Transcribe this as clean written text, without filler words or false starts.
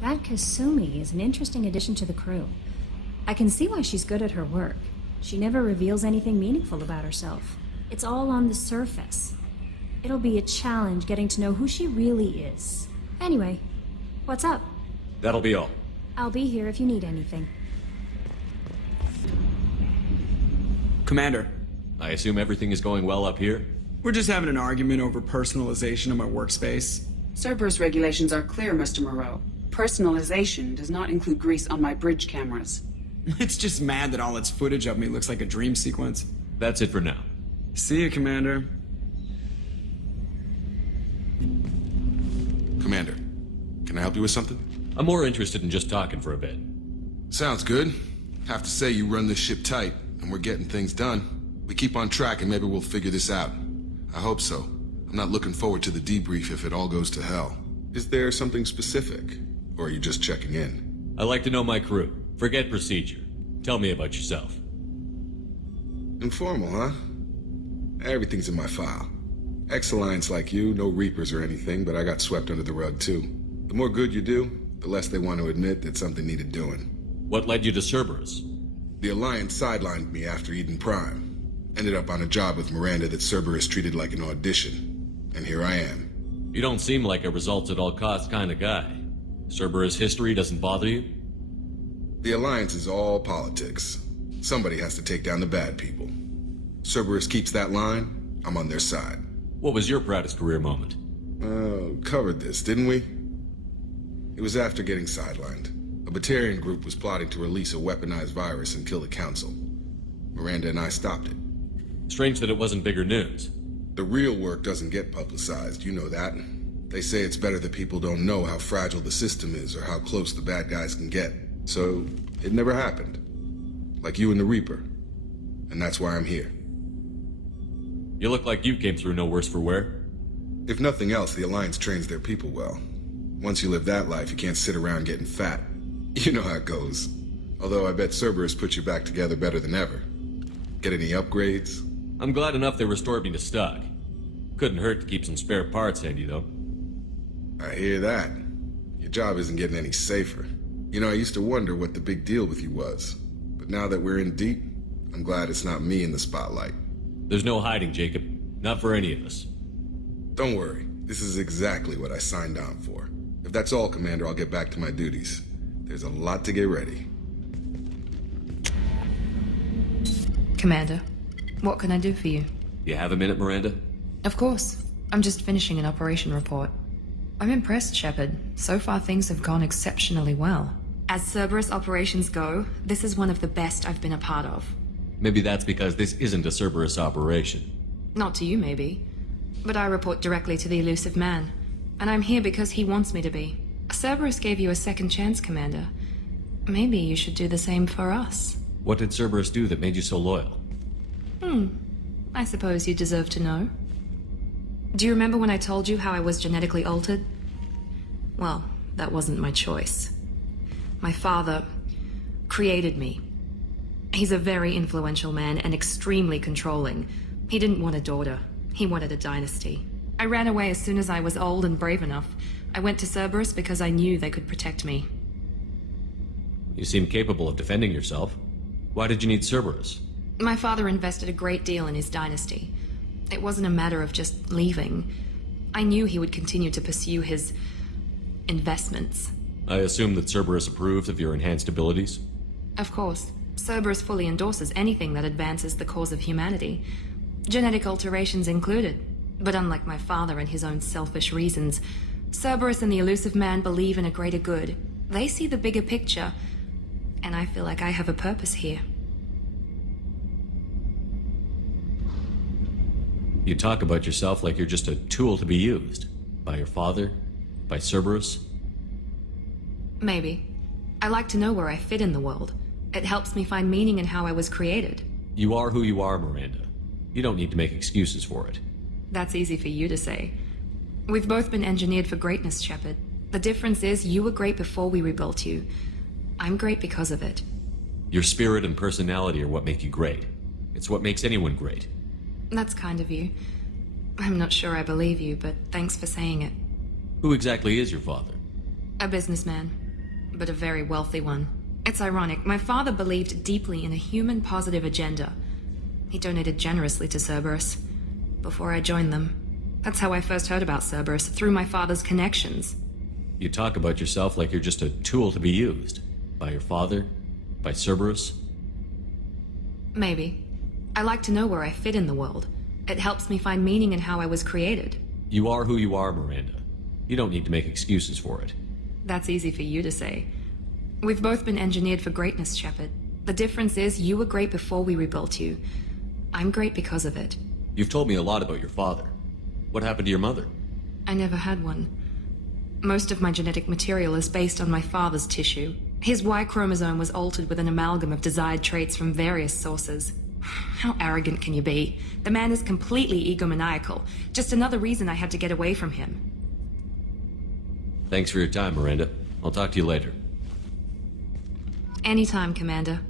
That Kasumi is an interesting addition to the crew. I can see why she's good at her work. She never reveals anything meaningful about herself. It's all on the surface. It'll be a challenge getting to know who she really is. Anyway, what's up? That'll be all. I'll be here if you need anything. Commander, I assume everything is going well up here? we're just having an argument over personalization of my workspace. Cerberus regulations are clear, Mr. Moreau. Personalization does not include grease on my bridge cameras. It's just mad that all its footage of me looks like a dream sequence. That's it for now. See you, Commander. Commander, can I help you with something? I'm more interested in just talking for a bit. Sounds good. Have to say you run this ship tight, and we're getting things done. We keep on track and maybe we'll figure this out. I hope so. I'm not looking forward to the debrief if it all goes to hell. Is there something specific? Or are you just checking in? I like to know my crew. Forget procedure. Tell me about yourself. Informal, huh? Everything's in my file. Ex-Alliance like you, no Reapers or anything, but I got swept under the rug too. The more good you do, the less they want to admit that something needed doing. What led you to Cerberus? The Alliance sidelined me after Eden Prime. Ended up on a job with Miranda that Cerberus treated like an audition. And here I am. You don't seem like a results-at-all-costs kind of guy. Cerberus history doesn't bother you? The Alliance is all politics. Somebody has to take down the bad people. Cerberus keeps that line, I'm on their side. What was your proudest career moment? Covered this, didn't we? It was after getting sidelined. A Batarian group was plotting to release a weaponized virus and kill the Council. Miranda and I stopped it. Strange that it wasn't bigger news. The real work doesn't get publicized, you know that. They say it's better that people don't know how fragile the system is or how close the bad guys can get. So, it never happened. Like you and the Reaper. And that's why I'm here. You look like you came through no worse for wear. If nothing else, the Alliance trains their people well. Once you live that life, you can't sit around getting fat. You know how it goes. Although I bet Cerberus put you back together better than ever. Get any upgrades? I'm glad enough they restored me to stock. Couldn't hurt to keep some spare parts handy, though. I hear that. Your job isn't getting any safer. You know, I used to wonder what the big deal with you was. But now that we're in deep, I'm glad it's not me in the spotlight. There's no hiding, Jacob. Not for any of us. Don't worry. This is exactly what I signed on for. If that's all, Commander, I'll get back to my duties. There's a lot to get ready. Commander, what can I do for you? You have a minute, Miranda? Of course. I'm just finishing an operation report. I'm impressed, Shepard. So far things have gone exceptionally well. As Cerberus operations go, this is one of the best I've been a part of. Maybe that's because this isn't a Cerberus operation. Not to you, maybe. But I report directly to the elusive man. And I'm here because he wants me to be. Cerberus gave you a second chance, Commander. Maybe you should do the same for us. What did Cerberus do that made you so loyal? I suppose you deserve to know. Do you remember when I told you how I was genetically altered? Well, that wasn't my choice. My father created me. He's a very influential man and extremely controlling. He didn't want a daughter. He wanted a dynasty. I ran away as soon as I was old and brave enough. I went to Cerberus because I knew they could protect me. You seem capable of defending yourself. Why did you need Cerberus? My father invested a great deal in his dynasty. It wasn't a matter of just leaving. I knew he would continue to pursue his investments. I assume that Cerberus approved of your enhanced abilities? Of course. Cerberus fully endorses anything that advances the cause of humanity. Genetic alterations included. But unlike my father and his own selfish reasons, Cerberus and the elusive man believe in a greater good. They see the bigger picture, and I feel like I have a purpose here. You talk about yourself like you're just a tool to be used. By your father? By Cerberus? Maybe. I like to know where I fit in the world. It helps me find meaning in how I was created. You are who you are, Miranda. You don't need to make excuses for it. That's easy for you to say. We've both been engineered for greatness, Shepard. The difference is you were great before we rebuilt you. I'm great because of it. Your spirit and personality are what make you great. It's what makes anyone great. That's kind of you. I'm not sure I believe you, but thanks for saying it. Who exactly is your father? A businessman. but a very wealthy one. It's ironic. My father believed deeply in a human-positive agenda. He donated generously to Cerberus before I joined them. That's how I first heard about Cerberus, through my father's connections. You talk about yourself like you're just a tool to be used. By your father? By Cerberus? Maybe. I like to know where I fit in the world. It helps me find meaning in how I was created. You are who you are, Miranda. You don't need to make excuses for it. That's easy for you to say. We've both been engineered for greatness, Shepard. The difference is you were great before we rebuilt you. I'm great because of it. You've told me a lot about your father. What happened to your mother? I never had one. Most of my genetic material is based on my father's tissue. His Y chromosome was altered with an amalgam of desired traits from various sources. How arrogant can you be? The man is completely egomaniacal. Just another reason I had to get away from him. Thanks for your time, Miranda. I'll talk to you later. Anytime, Commander.